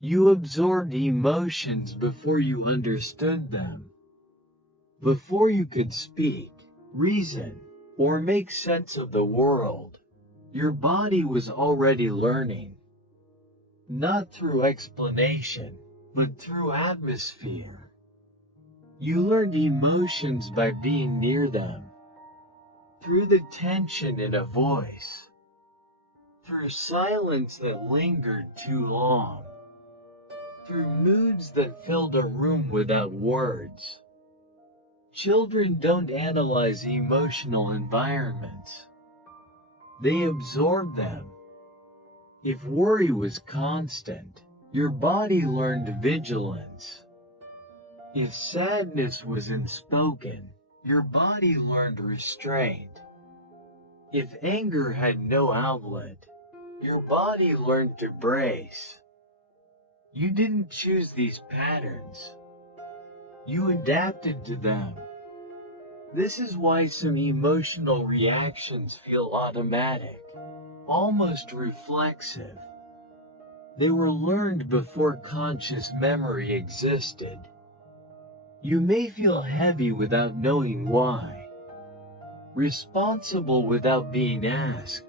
You absorbed emotions before you understood them. Before you could speak, reason, or make sense of the world, your body was already learning. Not through explanation, but through atmosphere. You learned emotions by being near them. Through the tension in a voice. Through silence that lingered too long. Through moods that filled a room without words. Children don't analyze emotional environments. They absorb them. If worry was constant, your body learned vigilance. If sadness was unspoken, your body learned restraint. If anger had no outlet, your body learned to brace. You didn't choose these patterns. You adapted to them. This is why some emotional reactions feel automatic, almost reflexive. They were learned before conscious memory existed. You may feel heavy without knowing why, responsible without being asked,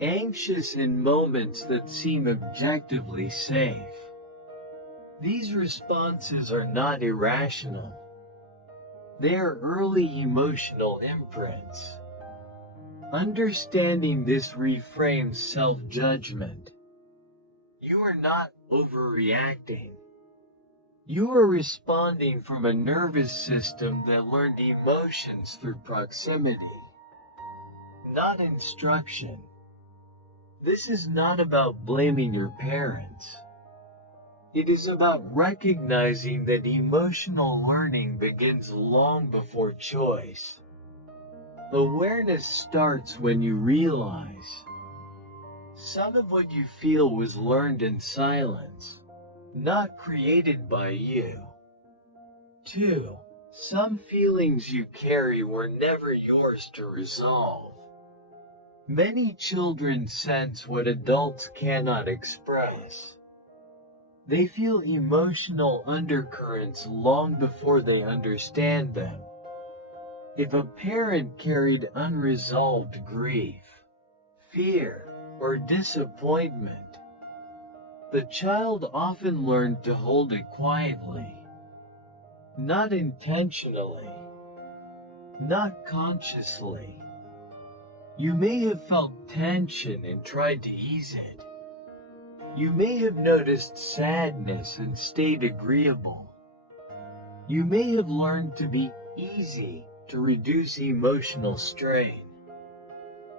anxious in moments that seem objectively safe. These responses are not irrational. They are early emotional imprints. Understanding this reframes self-judgment. You are not overreacting. You are responding from a nervous system that learned emotions through proximity, not instruction. This is not about blaming your parents. It is about recognizing that emotional learning begins long before choice. Awareness starts when you realize some of what you feel was learned in silence, not created by you. 2. Some feelings you carry were never yours to resolve. Many children sense what adults cannot express. They feel emotional undercurrents long before they understand them. If a parent carried unresolved grief, fear, or disappointment, the child often learned to hold it quietly, not intentionally, not consciously. You may have felt tension and tried to ease it. You may have noticed sadness and stayed agreeable. You may have learned to be easy to reduce emotional strain.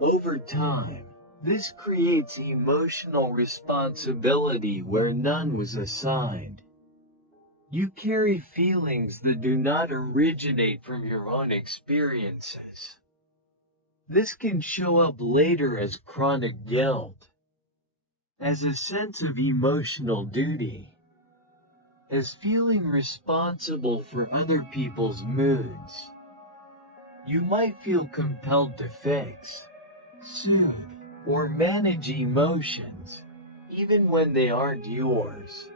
Over time, this creates emotional responsibility where none was assigned. You carry feelings that do not originate from your own experiences. This can show up later as chronic guilt, as a sense of emotional duty, as feeling responsible for other people's moods. You might feel compelled to fix, soothe, or manage emotions, even when they aren't yours.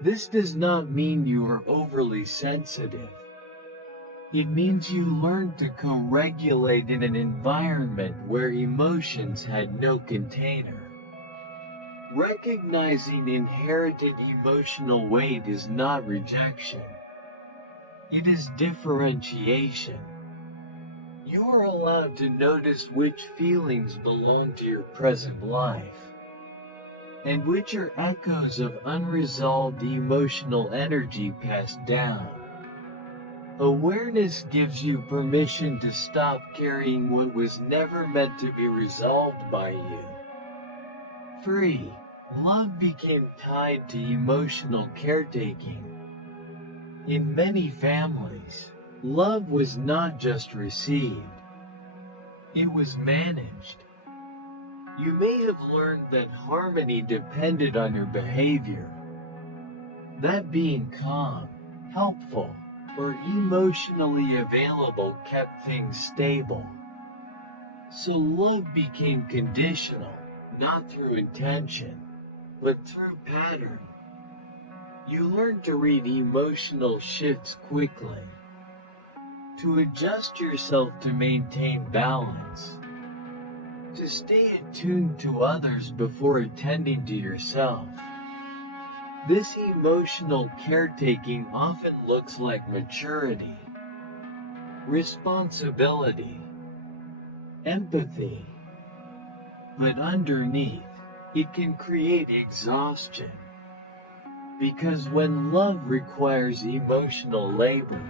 This does not mean you are overly sensitive. It means you learned to co-regulate in an environment where emotions had no container. Recognizing inherited emotional weight is not rejection. It is differentiation. You are allowed to notice which feelings belong to your present life, and which are echoes of unresolved emotional energy passed down. Awareness gives you permission to stop carrying what was never meant to be resolved by you. 3. Love became tied to emotional caretaking. In many families, love was not just received, it was managed. You may have learned that harmony depended on your behavior, that being calm, helpful, or emotionally available kept things stable. So love became conditional, not through intention, But through pattern, you learn to read emotional shifts quickly, to adjust yourself to maintain balance, to stay attuned to others before attending to yourself. This emotional caretaking often looks like maturity, responsibility, empathy, but underneath, it can create exhaustion. Because when love requires emotional labor,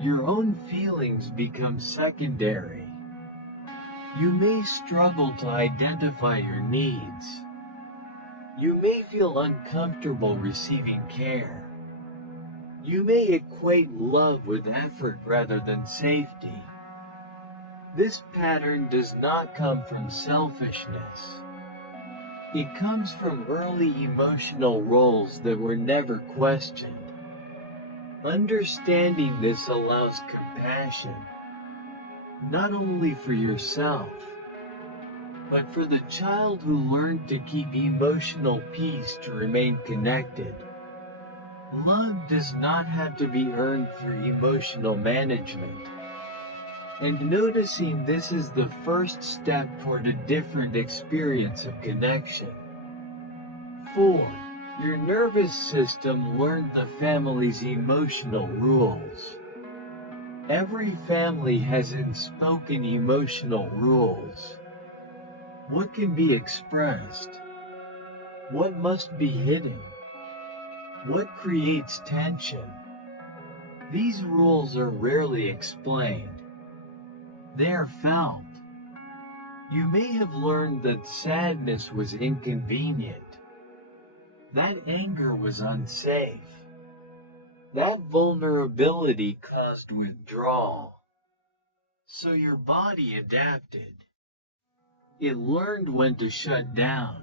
your own feelings become secondary. You may struggle to identify your needs. You may feel uncomfortable receiving care. You may equate love with effort rather than safety. This pattern does not come from selfishness. It comes from early emotional roles that were never questioned. Understanding this allows compassion, not only for yourself, but for the child who learned to keep emotional peace to remain connected. Love does not have to be earned through emotional management. And noticing this is the first step toward a different experience of connection. 4. Your nervous system learned the family's emotional rules. Every family has unspoken emotional rules. What can be expressed? What must be hidden? What creates tension? These rules are rarely explained. They are felt. You may have learned that sadness was inconvenient, that anger was unsafe, that vulnerability caused withdrawal. So your body adapted. It learned when to shut down,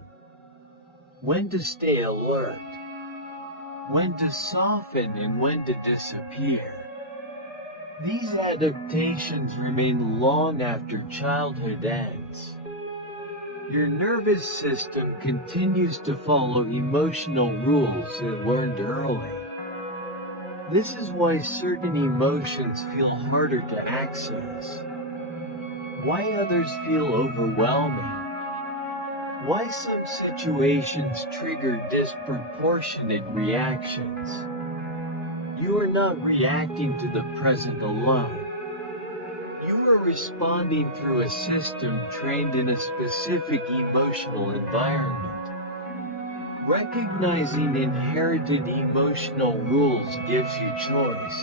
when to stay alert, when to soften, and when to disappear. These adaptations remain long after childhood ends. Your nervous system continues to follow emotional rules it learned early. This is why certain emotions feel harder to access, why others feel overwhelming, why some situations trigger disproportionate reactions. You are not reacting to the present alone. You are responding through a system trained in a specific emotional environment. Recognizing inherited emotional rules gives you choice.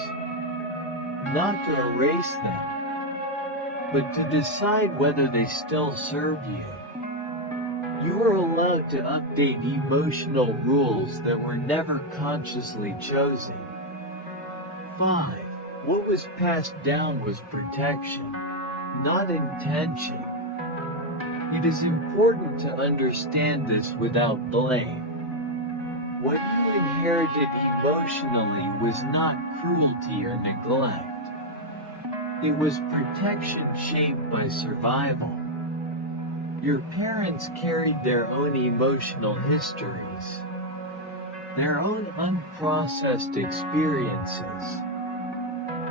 Not to erase them, but to decide whether they still serve you. You are allowed to update emotional rules that were never consciously chosen. 5. What was passed down was protection, not intention. It is important to understand this without blame. What you inherited emotionally was not cruelty or neglect. It was protection shaped by survival. Your parents carried their own emotional histories, their own unprocessed experiences,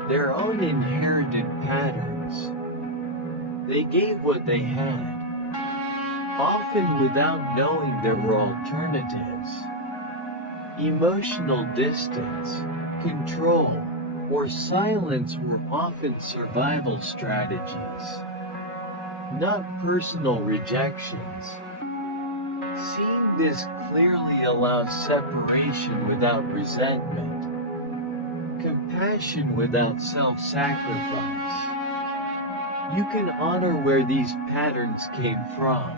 their own inherited patterns. They gave what they had, often without knowing there were alternatives. Emotional distance, control, or silence were often survival strategies, not personal rejections. Seeing this clearly allows separation without resentment, compassion without self-sacrifice. You can honor where these patterns came from,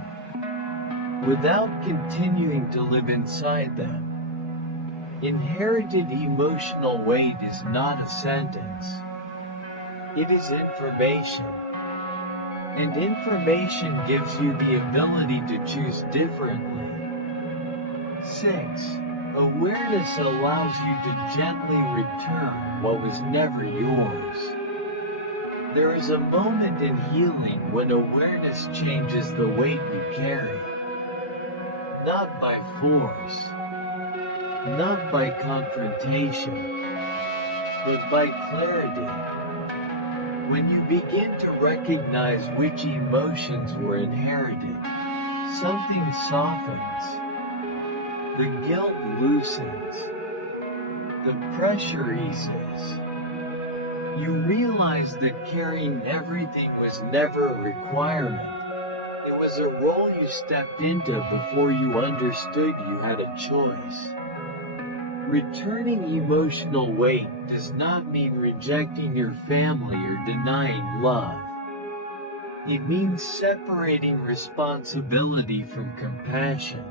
without continuing to live inside them. Inherited emotional weight is not a sentence. It is information. And information gives you the ability to choose differently. 6. Awareness allows you to gently return what was never yours. There is a moment in healing when awareness changes the weight you carry. not by force, not by confrontation, but by clarity. When you begin to recognize which emotions were inherited, something softens, the guilt loosens, the pressure eases. You realize that carrying everything was never a requirement. It was a role you stepped into before you understood you had a choice. Returning emotional weight does not mean rejecting your family or denying love. It means separating responsibility from compassion.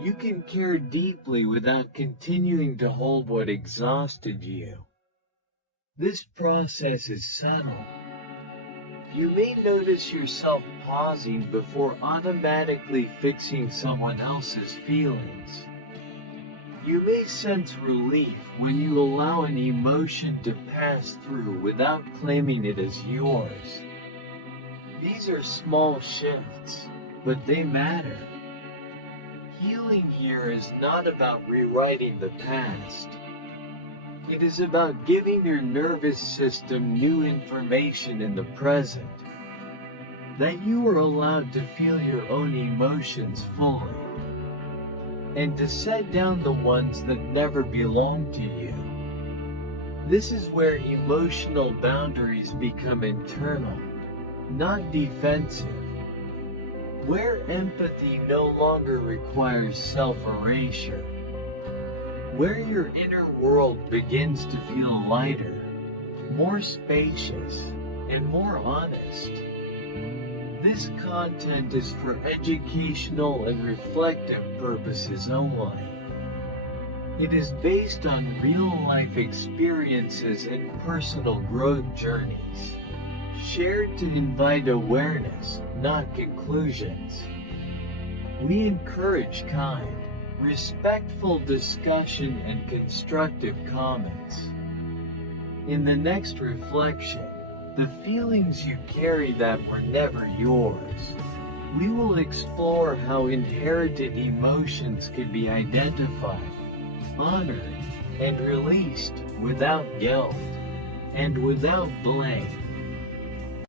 You can care deeply without continuing to hold what exhausted you. This process is subtle. You may notice yourself pausing before automatically fixing someone else's feelings. You may sense relief when you allow an emotion to pass through without claiming it as yours. These are small shifts, but they matter. Healing here is not about rewriting the past. It is about giving your nervous system new information in the present, that you are allowed to feel your own emotions fully, and to set down the ones that never belong to you. This is where emotional boundaries become internal, not defensive, where empathy no longer requires self-erasure, where your inner world begins to feel lighter, more spacious, and more honest. This content is for educational and reflective purposes only. It is based on real-life experiences and personal growth journeys, shared to invite awareness, not conclusions. We encourage kind, respectful discussion and constructive comments. In the next reflection, the feelings you carry that were never yours, we will explore how inherited emotions can be identified, honored, and released without guilt and without blame.